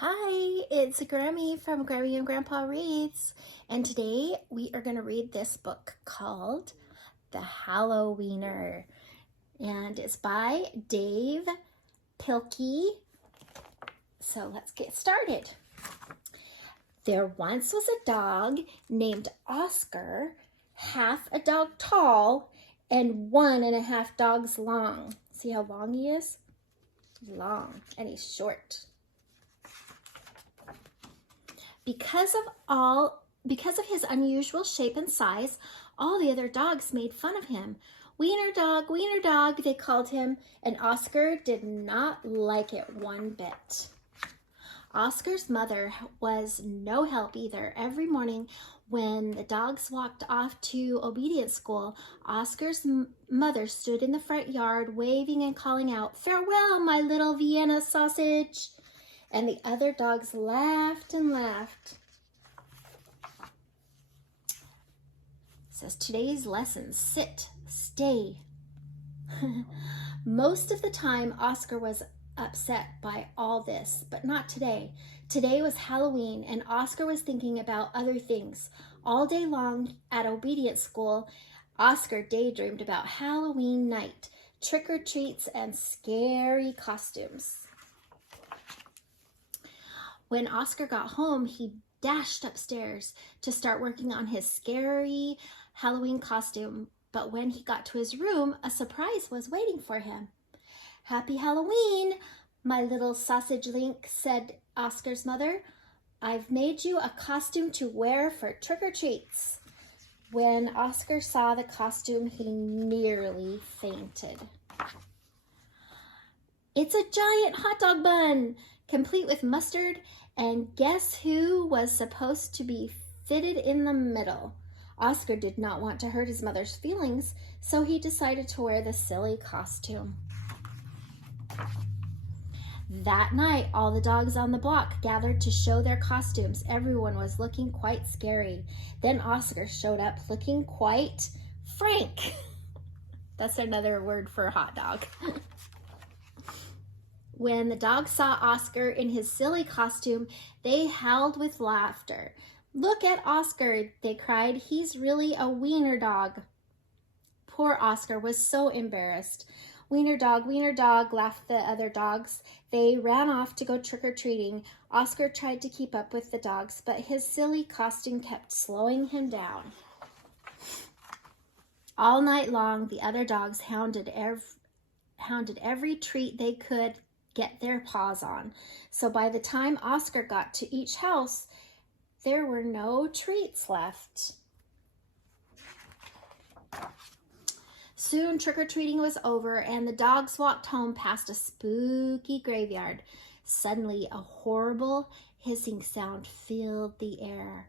Hi, it's Grammy from Grammy and Grandpa Reads, and today we are going to read this book called The Hallo-wiener, and it's by Dav Pilkey. So let's get started. There once was a dog named Oscar, half a dog tall and 1.5 dogs long. See how long he is? Long, and he's short. Because of his unusual shape and size, all the other dogs made fun of him. Wiener dog, they called him, and Oscar did not like it one bit. Oscar's mother was no help either. Every morning when the dogs walked off to obedience school, Oscar's mother stood in the front yard waving and calling out, "Farewell, my little Vienna sausage." And the other dogs laughed and laughed. It says today's lesson, sit, stay. Most of the time, Oscar was upset by all this, but not today. Today was Halloween, and Oscar was thinking about other things. All day long at obedience school, Oscar daydreamed about Halloween night, trick-or-treats, and scary costumes. When Oscar got home, he dashed upstairs to start working on his scary Halloween costume. But when he got to his room, a surprise was waiting for him. "Happy Halloween, my little sausage link," said Oscar's mother. "I've made you a costume to wear for trick-or-treats." When Oscar saw the costume, he nearly fainted. It's a giant hot dog bun, complete with mustard, and guess who was supposed to be fitted in the middle? Oscar did not want to hurt his mother's feelings, so he decided to wear the silly costume. That night, all the dogs on the block gathered to show their costumes. Everyone was looking quite scary. Then Oscar showed up looking quite frank. That's another word for hot dog. When the dogs saw Oscar in his silly costume, they howled with laughter. "Look at Oscar," they cried. "He's really a wiener dog." Poor Oscar was so embarrassed. Wiener dog," laughed the other dogs. They ran off to go trick-or-treating. Oscar tried to keep up with the dogs, but his silly costume kept slowing him down. All night long, the other dogs hounded every treat they could get their paws on. So by the time Oscar got to each house, there were no treats left. Soon trick-or-treating was over, and the dogs walked home past a spooky graveyard. Suddenly, a horrible hissing sound filled the air.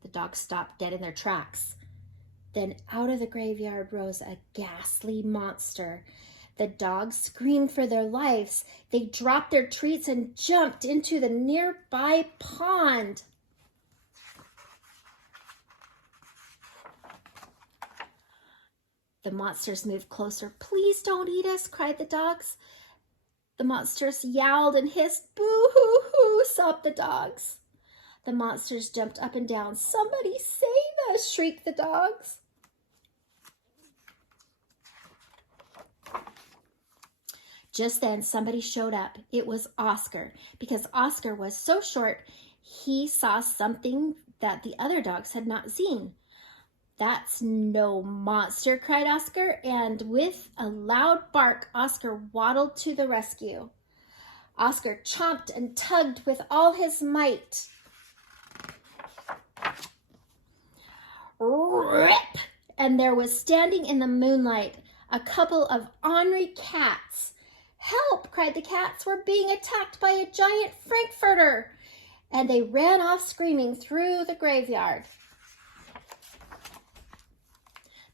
The dogs stopped dead in their tracks. Then out of the graveyard rose a ghastly monster. The dogs screamed for their lives. They dropped their treats and jumped into the nearby pond. The monsters moved closer. "Please don't eat us," cried the dogs. The monsters yowled and hissed. "Boo-hoo-hoo," sobbed the dogs. The monsters jumped up and down. "Somebody save us," shrieked the dogs. Just then, somebody showed up. It was Oscar. Because Oscar was so short, he saw something that the other dogs had not seen. "That's no monster," cried Oscar, and with a loud bark, Oscar waddled to the rescue. Oscar chomped and tugged with all his might. Rip! And there was standing in the moonlight a couple of ornery cats. "Help!" cried the cats. "We're being attacked by a giant Frankfurter!" And they ran off screaming through the graveyard.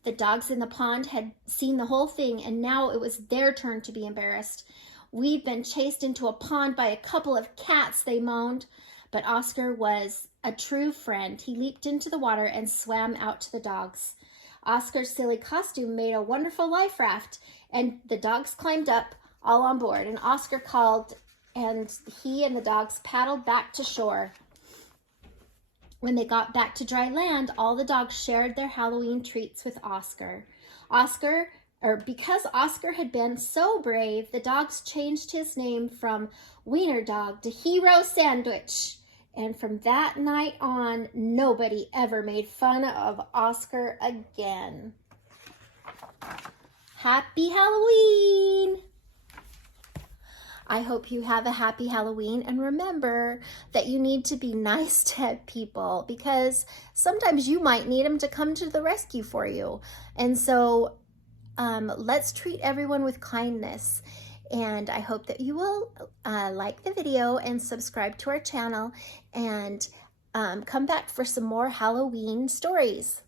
The dogs in the pond had seen the whole thing, and now it was their turn to be embarrassed. "We've been chased into a pond by a couple of cats," they moaned. But Oscar was a true friend. He leaped into the water and swam out to the dogs. Oscar's silly costume made a wonderful life raft, and the dogs climbed up all on board. And Oscar called, and he and the dogs paddled back to shore. When they got back to dry land, all the dogs shared their Halloween treats with Oscar. Because Oscar had been so brave, the dogs changed his name from Wiener Dog to Hero Sandwich. And from that night on, nobody ever made fun of Oscar again. Happy Halloween! I hope you have a happy Halloween, and remember that you need to be nice to people because sometimes you might need them to come to the rescue for you. And so let's treat everyone with kindness. And I hope that you will like the video and subscribe to our channel and come back for some more Halloween stories.